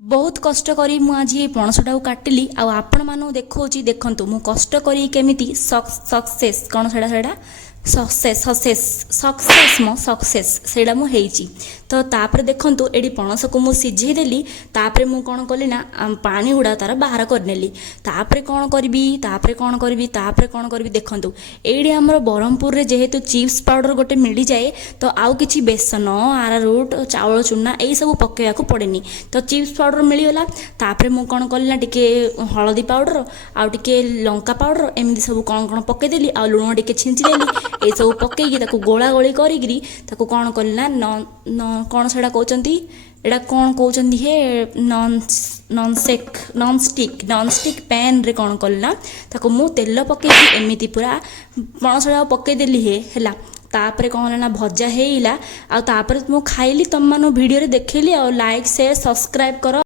बहुत कष्ट करी मु आज ये पणसटा काटिली आपण मानू देखौची देखंतु मु कष्ट करी केमिति सक्सेस कौन सेड़ा सक्सेस सक्सेस सक्सेस मो सक्सेस सेड़ा मु हेइची। तो तापर देखंतु एडी पणस को मु सिझेई देली तापर मु कोन कली ना पानी गुडा तार बाहर करनेली तापर कोन करबी तापर कोन करबी तापर कोन करबी देखंतु एडी हमर बरहमपुर रे जेहेतु चिप्स पाउडर गोटे मिली जाए तो आउ किछि बेसन आरारूट चावल चूना एई सब पकेया को पड़ेनी। तो चिप्स पाउडर मिलीगला तापर मु कोन कली ना टिके हळदी पाउडर आउ टिके लंका पाउडर एमती सब कोन कोन पके देली आ लुण टिके छिंची देली ए सब पकेगी ताको गोला गोली करिगिरी ताको कोन कली ना कौन सेड़ा कहते एटा कौन कहते हे नॉन स्टिक पैन रे कौन कलना ताको मु तेल पकई एमती पूरा पणसड़ा पकईदेली है तापर कौन ना भजा हेला आ तापर मु खाइली तुम मान वीडियो रे देखली आ लाइक शेयर सब्सक्राइब कर।